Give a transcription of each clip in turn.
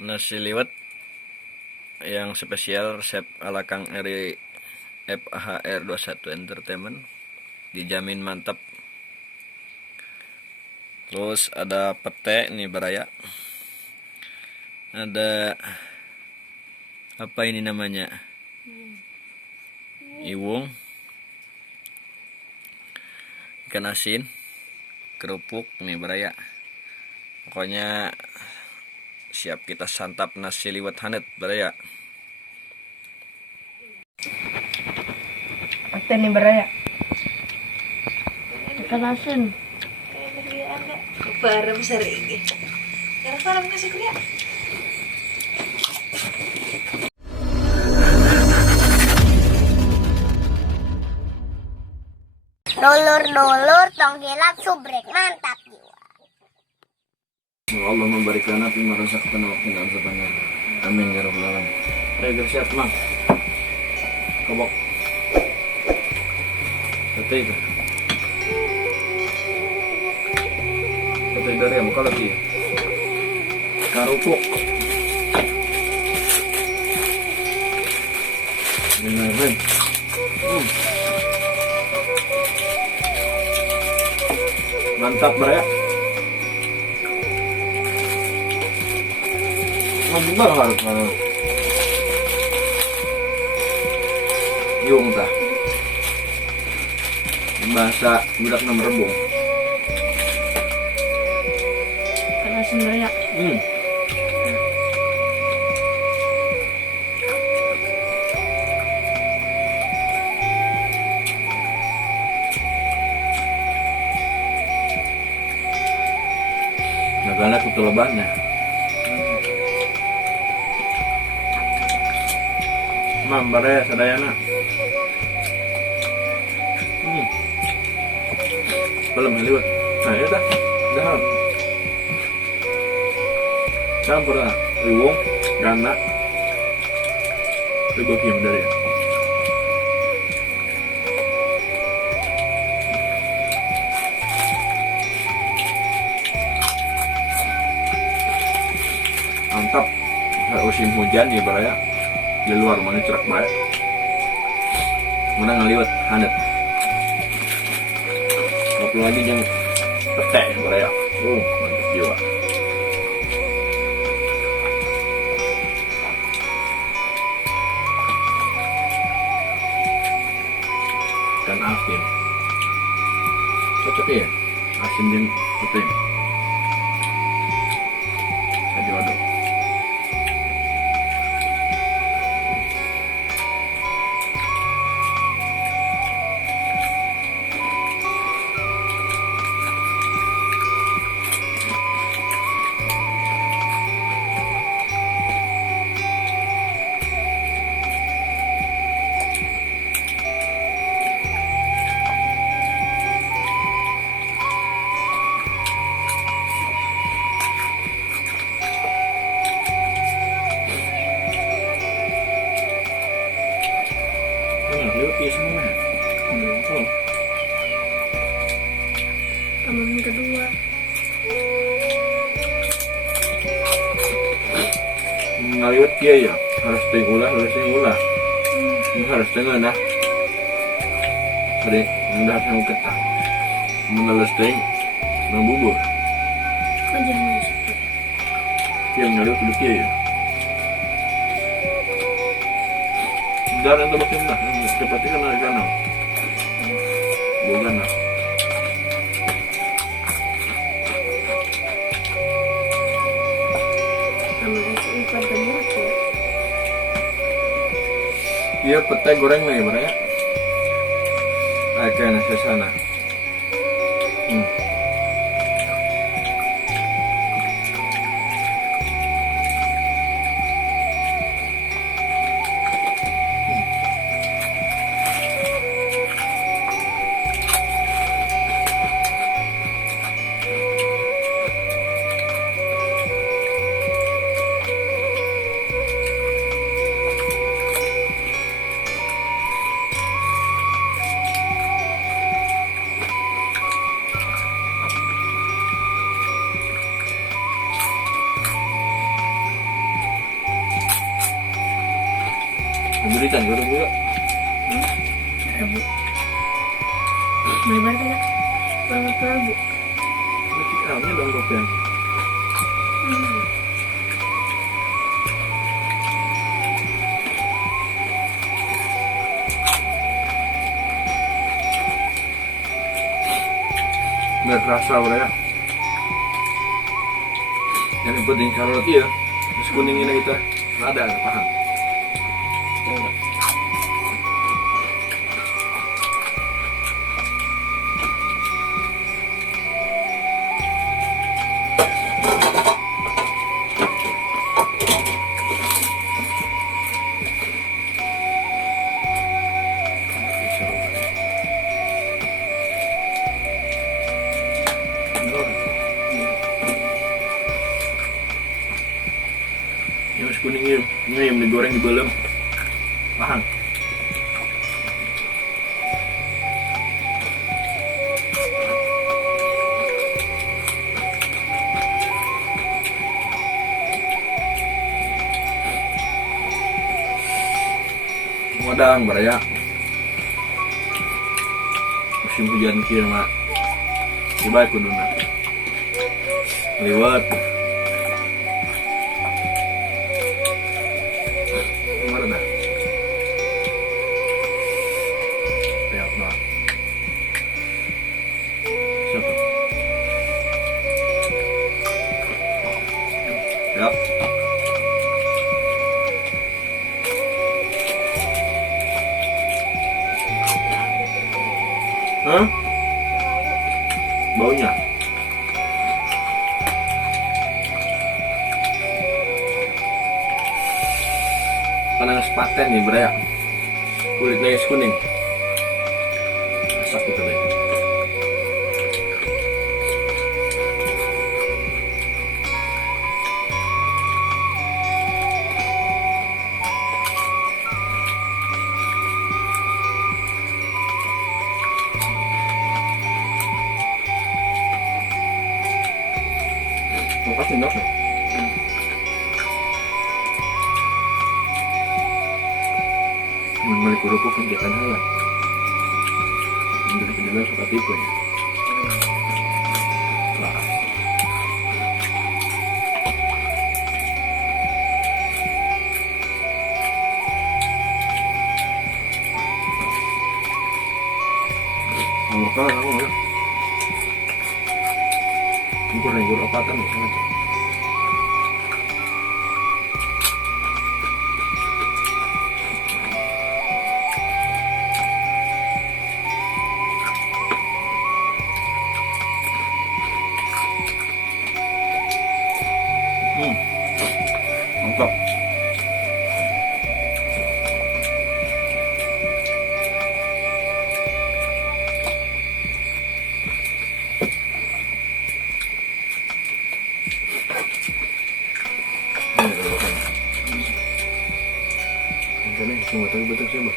Nasi liwet yang spesial resep ala Kang Eri FAHR 21 Entertainment, dijamin mantap. Terus ada pete nih baraya, ada apa ini namanya, iwung, ikan asin, kerupuk nih baraya. Pokoknya siap kita santap nasi liwet hanet baraya. Pete nih baraya, ikan asin. Bareng sering Gara-gara kasih kuliah. Dulur-dulur tongkilak subrek mantap jiwa. Allah memberikan api merasakkan waktu dan sepanjang. Amin ya rabbal alamin. Ayo siap mang. Kobok. Betul itu. Betul dari yang buka lagi ya. Karupuk. Benar. Mantap baraya. Mantap banget. Yung tah. Bahasa budak nomor rebung. Ikan asin baraya. Nagala kutu lebatnya. Mam baraya sadayana. Belum liwat. Nah, ya dah. Dah. Campur lah. Iwung, gana. Itu gue kirim dari. Mantap. Musim hujan ya baraya. Di luar mana cerak baik. Mana ngeliwat hanet. Waktu lagi yang petek baraya. Mantap jiwa. Ikan asin. Cocok ya? Asin dan putih. Aduh. Liwat ya semua. Teman kedua. Ngaliwat kia ya, harus tenggula. Harus tengah nah. Jadi, mudah sama ketak. Meneles teng, membubur. Kan jangan masuk. Yang ngaliwat udah kia ya. Darah itu makin dah, seperti kan ada ganang. Bukan lah. Sama nasi ikan gemuk ya. Iya, petai goreng nih baraya. Kayak nasi sana. Berikan guru juga. Rebu. Lebar tidak? Berapa rebu? Masih kerangnya dong kopian. Nggak kerasa ya. Yang penting kalau roti ya, terus kuning ini kita ada paham. Yang kuningnya ini yang digoreng di belum paham. Wadang baraya musim hujan kieu mah tiba kuduna liwat mana dah lihat mah siapa siap. Hah? Baunya? Karena sepaten nih beraya kulitnya es kuning masak gitu deh. Makasih dok. Balik kerupuk kegiatan halal. Menjadi penjual suka tipu ya. Lah. Ngomong aku nggak. Nggur opatan nih sengaja. Mantap. Ini semua tahu betul siapa.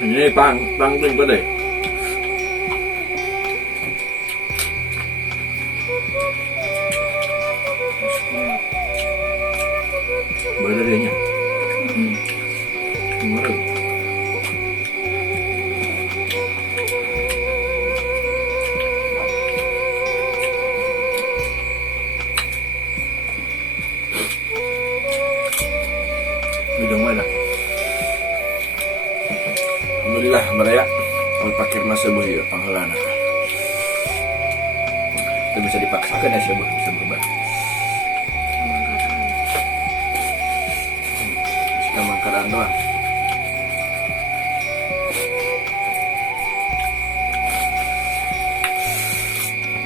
Ini pang tuh pada. Badannya. Kemarin. Ujung mana? Alhamdulillah mereka kalau pakai masa buhi panghalana. Itu bisa dipaksakan ya sebuah bisa berubah. Kita makanan doang.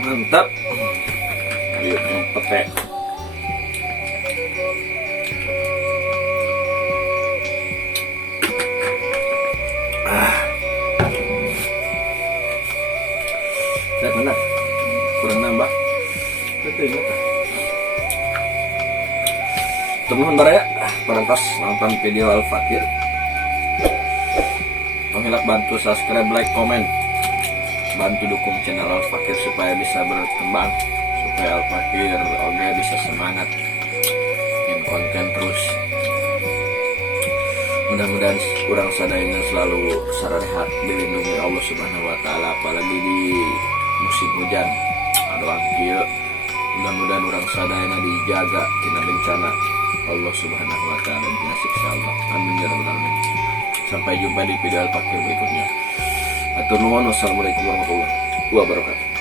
Mantap. Ayo yang pete. Benar, kurang nambah. Betul ya. Teman-teman baraya, perantas nonton video Al Fakir. Penghilak bantu subscribe, like, komen, bantu dukung channel Al Fakir supaya bisa berkembang. supaya Al Fakir oke bisa semangat bikin konten terus. Mudah-mudahan kurang sadayana selalu sarehat dilindungi Allah Subhanahu wa taala, apalagi di musim hujan ada kieu. Mudah-mudahan orang sadayana dijaga tina bencana Allah Subhanahu wa taala dan tina siksa Allah. Amin ya rabbal alamin. Sampai jumpa di video Al Fakir berikutnya. Atur nuhun. Wassalamualaikum warahmatullahi wabarakatuh.